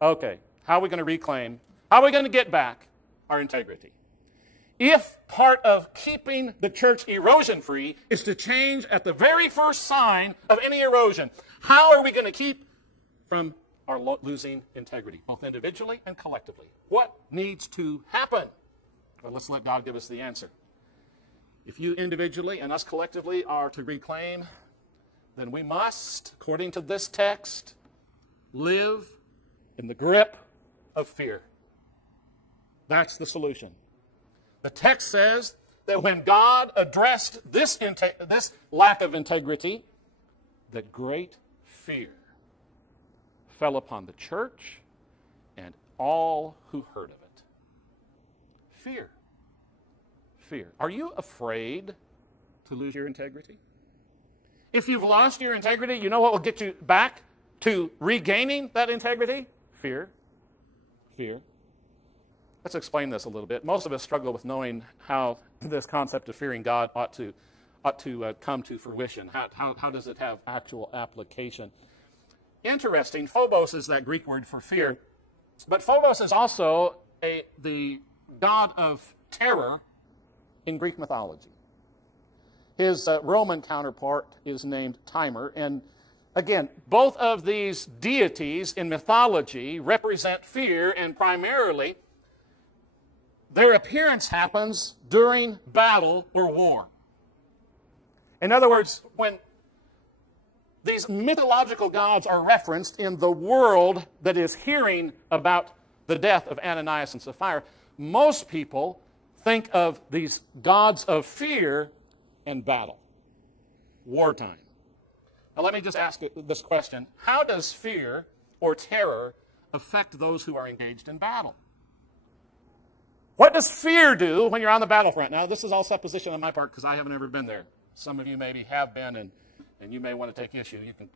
Okay, how are we going to reclaim? How are we going to get back our integrity? If part of keeping the church erosion-free is to change at the very first sign of any erosion, how are we going to keep from our losing integrity, both individually and collectively? What needs to happen? Well, let's let God give us the answer. If you individually and us collectively are to reclaim, then we must, according to this text, live in the grip of fear. That's the solution. The text says that when God addressed this lack of integrity, that great fear fell upon the church and all who heard of it. Fear. Fear. Are you afraid to lose your integrity? If you've lost your integrity, you know what will get you back to regaining that integrity? Fear. Fear. Let's explain this a little bit. Most of us struggle with knowing how this concept of fearing God ought to come to fruition. How does it have actual application? Interesting, phobos is that Greek word for fear, but phobos is also the god of terror in Greek mythology. His Roman counterpart is named Timer, and again, both of these deities in mythology represent fear, and primarily their appearance happens during battle or war. In other words, when these mythological gods are referenced in the world that is hearing about the death of Ananias and Sapphira, most people think of these gods of fear and battle, wartime. Now let me just ask this question. How does fear or terror affect those who are engaged in battle? What does fear do when you're on the battlefront? Now, this is all supposition on my part because I haven't ever been there. Some of you maybe have been, and you may want to take issue. You can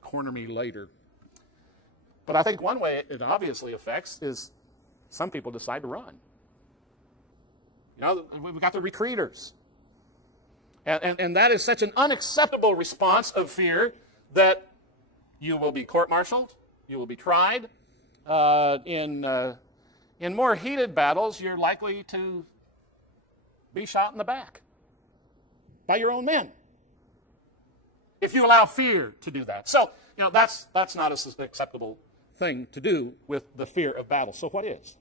corner me later. But I think one way it obviously affects is some people decide to run. You know, we've got the retreaters. And that is such an unacceptable response of fear that you will be court-martialed, you will be tried. In more heated battles, you're likely to be shot in the back by your own men if you allow fear to do that. So, you know, that's not an acceptable thing to do with the fear of battle. So what is?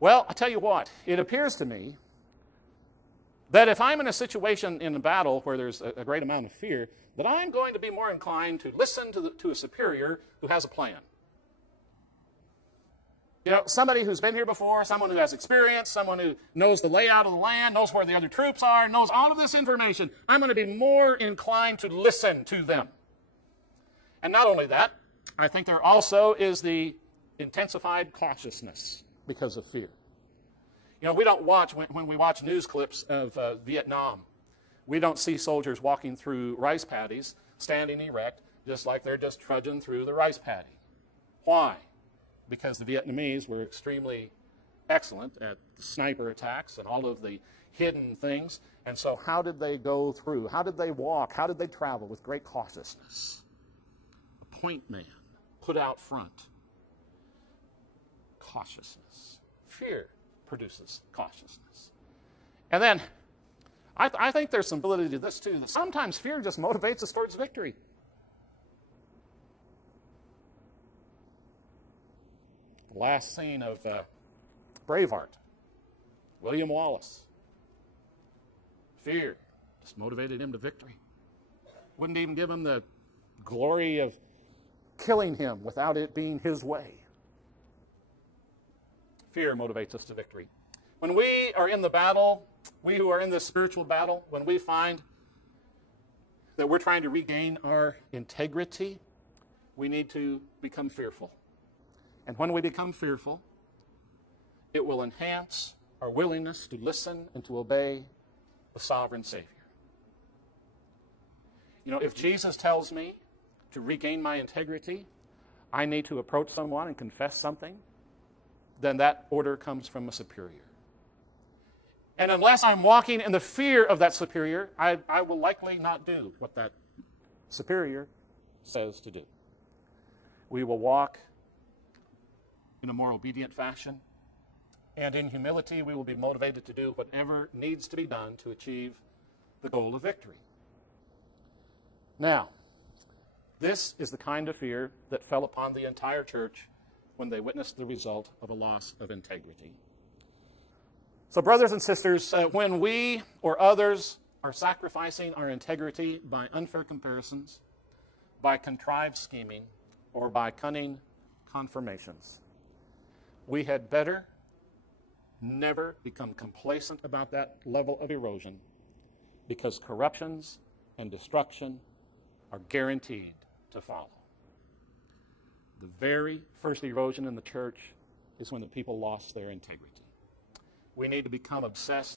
Well, I tell you what, it appears to me that if I'm in a situation in a battle where there's a great amount of fear, that I'm going to be more inclined to listen to a superior who has a plan. You know, somebody who's been here before, someone who has experience, someone who knows the layout of the land, knows where the other troops are, knows all of this information. I'm going to be more inclined to listen to them. And not only that, I think there also is the intensified cautiousness because of fear. You know, we don't watch, when we watch news clips of Vietnam, we don't see soldiers walking through rice paddies, standing erect, just like they're just trudging through the rice paddy. Why? Because the Vietnamese were extremely excellent at sniper attacks and all of the hidden things. And so how did they go through? How did they walk? How did they travel? With great cautiousness. A point man put out front. Cautiousness. Fear produces cautiousness. And then I think there's some validity to this too. That sometimes fear just motivates us towards victory. The last scene of Braveheart, William Wallace. Fear just motivated him to victory. Wouldn't even give him the glory of killing him without it being his way. Fear motivates us to victory. When we are in the battle, we who are in this spiritual battle, when we find that we're trying to regain our integrity, we need to become fearful. And when we become fearful, it will enhance our willingness to listen and to obey the sovereign Savior. You know, if Jesus tells me to regain my integrity, I need to approach someone and confess something, then that order comes from a superior. And unless I'm walking in the fear of that superior, I will likely not do what that superior says to do. We will walk in a more obedient fashion. And in humility, we will be motivated to do whatever needs to be done to achieve the goal of victory. Now, this is the kind of fear that fell upon the entire church when they witnessed the result of a loss of integrity. So, brothers and sisters, when we or others are sacrificing our integrity by unfair comparisons, by contrived scheming, or by cunning confirmations, we had better never become complacent about that level of erosion, because corruptions and destruction are guaranteed to follow. The very first erosion in the church is when the people lost their integrity. We need to become obsessed